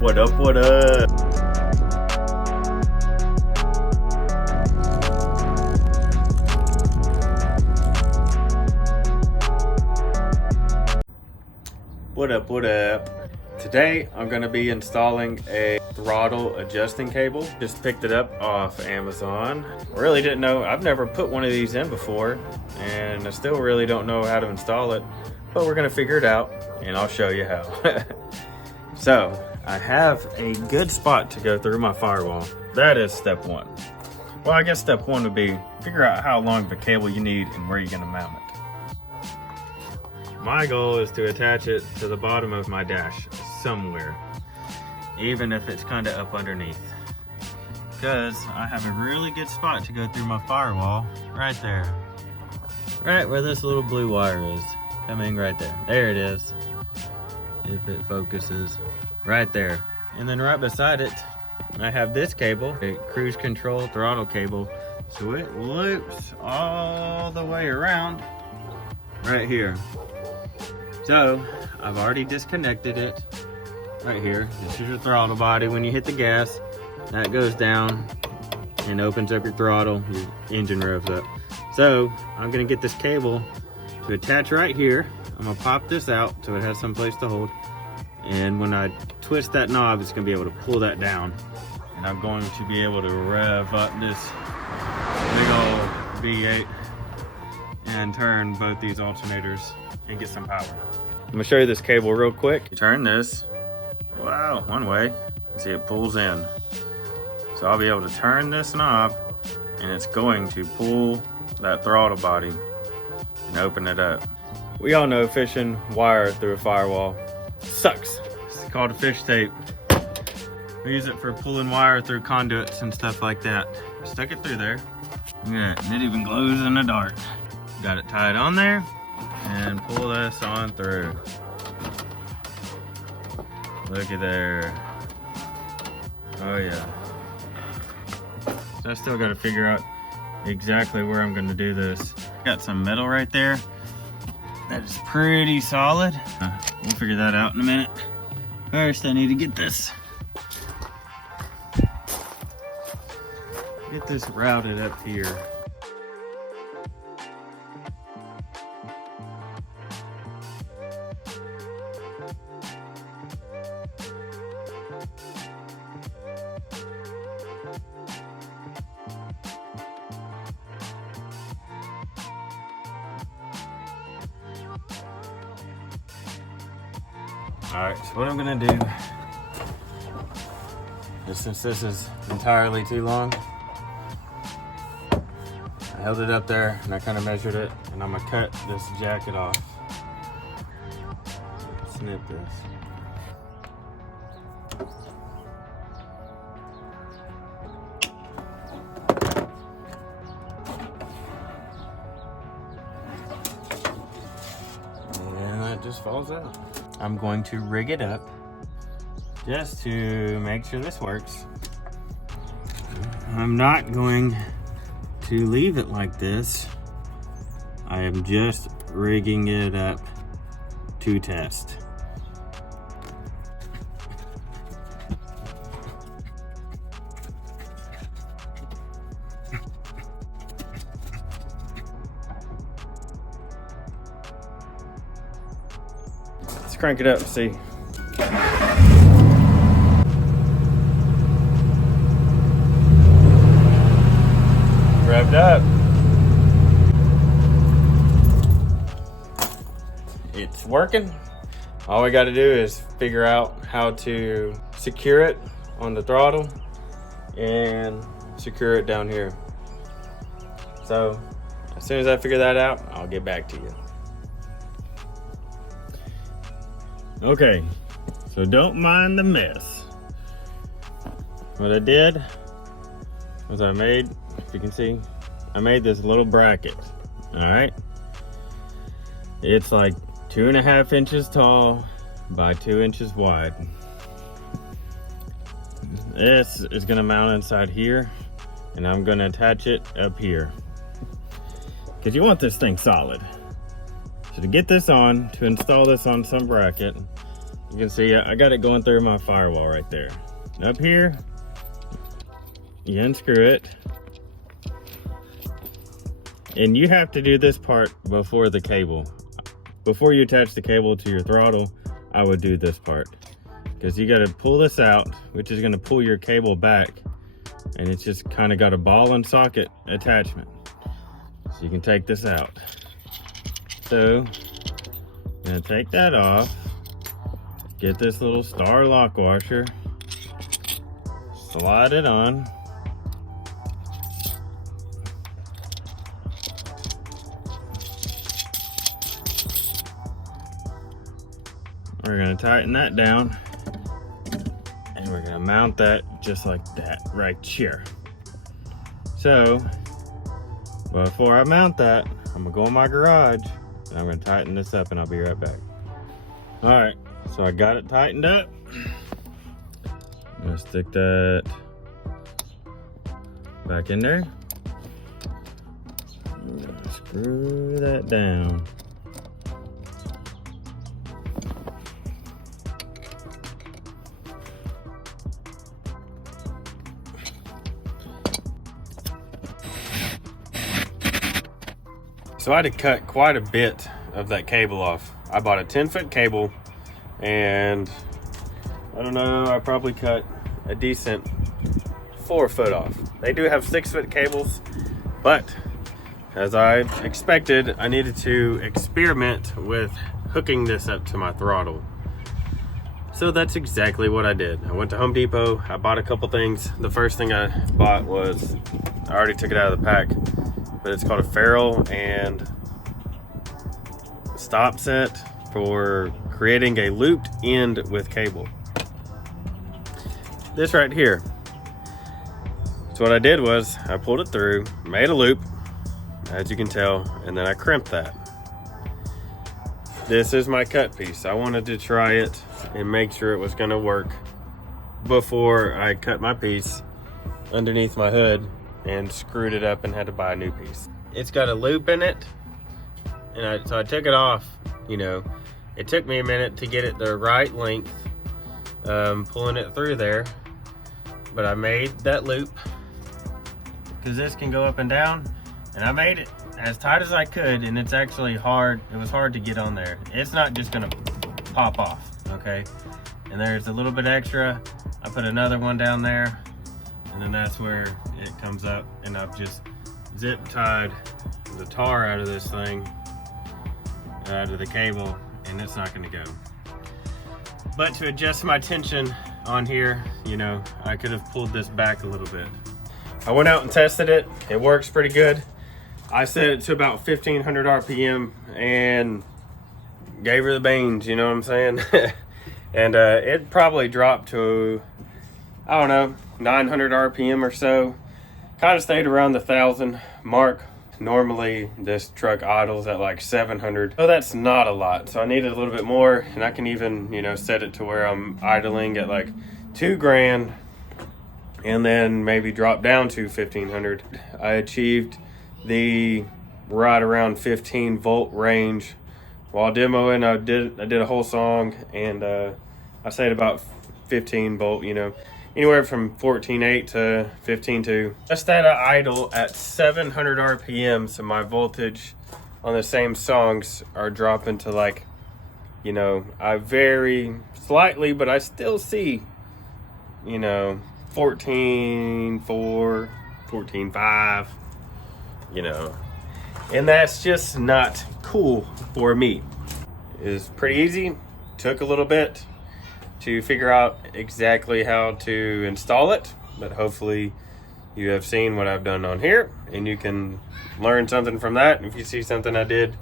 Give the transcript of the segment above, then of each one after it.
What up, what up? What up, what up? Today I'm going to be installing a throttle adjusting cable. Just picked it up off Amazon. Really didn't know, I've never put one of these in before, and I still really don't know how to install it, but we're going to figure it out and I'll show you how. So I have a good spot to go through my firewall. That is step one. Well, I guess step one would be figure out how long of a cable you need and where you're going to mount it. My goal is to attach it to the bottom of my dash somewhere, even if it's kind of up underneath, because I have a really good spot to go through my firewall right there, right where this little blue wire is coming right there. There it is, if it focuses, right there. And then right beside it I have this cable, a cruise control throttle cable, so it loops all the way around right here. So I've already disconnected it right here. This is your throttle body. When you hit the gas, that goes down and opens up your throttle, your engine revs up. So I'm gonna get this cable to attach right here. I'm gonna pop this out so it has some place to hold. And when I twist that knob, it's gonna be able to pull that down. And I'm going to be able to rev up this big old V8 and turn both these alternators and get some power. I'm gonna show you this cable real quick. You turn this, wow, one way, see it pulls in. So I'll be able to turn this knob and it's going to pull that throttle body and open it up. We all know fishing wire through a firewall sucks. It's called a fish tape. We use it for pulling wire through conduits and stuff like that. Stuck it through there. Look at that, and it even glows in the dark. Got it tied on there and pull this on through. Look at there. Oh yeah. So I still got to figure out exactly where I'm going to do this. Got some metal right there that is pretty solid. We'll figure that out in a minute. First I need to get this routed up here. Alright, so what I'm gonna do is, since this is entirely too long, I held it up there and I kind of measured it, and I'm gonna cut this jacket off. Snip this. And that just falls out. I'm going to rig it up just to make sure this works. I'm not going to leave it like this. I am just rigging it up to test. Let's crank it up and see. Revved up. It's working. All we got to do is figure out how to secure it on the throttle and secure it down here. So as soon as I figure that out, I'll get back to you. Okay, so don't mind the mess. What I did was I made, if you can see, I made this little bracket. All right, it's like 2.5 inches tall by 2 inches wide. This is gonna mount inside here, and I'm gonna attach it up here because you want this thing solid. So to get this on, to install this on some bracket, You can see I got it going through my firewall right there. And up here, you unscrew it. And you have to do this part before the cable. Before you attach the cable to your throttle, I would do this part. Because you got to pull this out, which is going to pull your cable back. And it's just kind of got a ball and socket attachment. So you can take this out. So, I'm going to take that off. Get this little star lock washer. Slide it on. We're going to tighten that down. And we're going to mount that just like that right here. So, before I mount that, I'm going to go in my garage and I'm going to tighten this up and I'll be right back. Alright, so I got it tightened up. I'm going to stick that back in there. I'm going to screw that down. So I had to cut quite a bit of that cable off. I bought a 10-foot cable and I don't know, I probably cut a decent 4 foot off. They do have 6-foot cables, but as I expected, I needed to experiment with hooking this up to my throttle. So that's exactly what I did. I went to Home Depot, I bought a couple things. The first thing I bought was, I already took it out of the pack, but it's called a ferrule and stop set for creating a looped end with cable. This right here. So what I did was I pulled it through, made a loop, as you can tell, and then I crimped that. This is my cut piece. I wanted to try it and make sure it was going to work before I cut my piece underneath my hood and screwed it up and had to buy a new piece. It's got a loop in it, and so I took it off. You know, it took me a minute to get it the right length, pulling it through there, but I made that loop because this can go up and down, and I made it as tight as I could, and it's actually hard. It was hard to get on there. It's not just gonna pop off, okay? And there's a little bit extra. I put another one down there, and then that's where it comes up, and I've just zip tied the tar out of this thing, out of the cable, and it's not gonna go. But to adjust my tension on here, you know, I could have pulled this back a little bit. I went out and tested it. It works pretty good. I set it to about 1500 RPM and gave her the beans, you know what I'm saying? And it probably dropped to, I don't know, 900 RPM or so. Kind of stayed around the 1000 mark. Normally this truck idles at like 700. So that's not a lot. So I needed a little bit more, and I can even, you know, set it to where I'm idling at like 2 grand and then maybe drop down to 1500. I achieved the right around 15 volt range while demoing. I did a whole song, and I said about 15 volt, you know, anywhere from 14.8 to 15.2. Just at an idle at 700 RPM, so my voltage on the same songs are dropping to like, you know, I vary slightly, but I still see, you know, 14.4, 14.5, you know, and that's just not cool for me. It's pretty easy. Took a little bit to figure out exactly how to install it, but hopefully you have seen what I've done on here and you can learn something from that. If you see something I did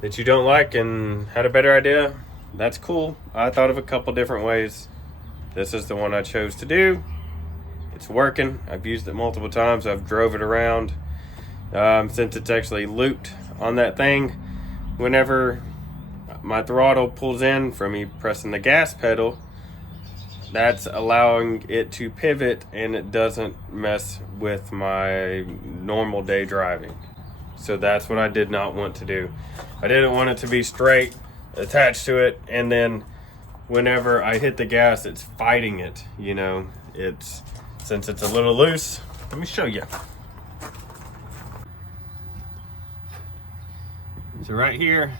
that you don't like and had a better idea, that's cool. I thought of a couple different ways. This is the one I chose to do. It's working. I've used it multiple times. I've drove it around. Since it's actually looped on that thing, whenever my throttle pulls in from me pressing the gas pedal, that's allowing it to pivot and it doesn't mess with my normal day driving. So that's what I did not want to do. I didn't want it to be straight attached to it and then whenever I hit the gas, it's fighting it, you know. Since it's a little loose, let me show you. So right here,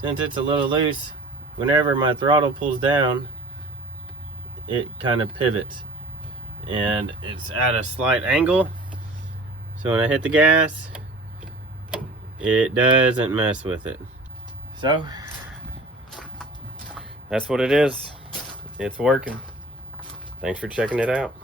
since it's a little loose, whenever my throttle pulls down, it kind of pivots. And it's at a slight angle. So when I hit the gas, it doesn't mess with it. So that's what it is. It's working. Thanks for checking it out.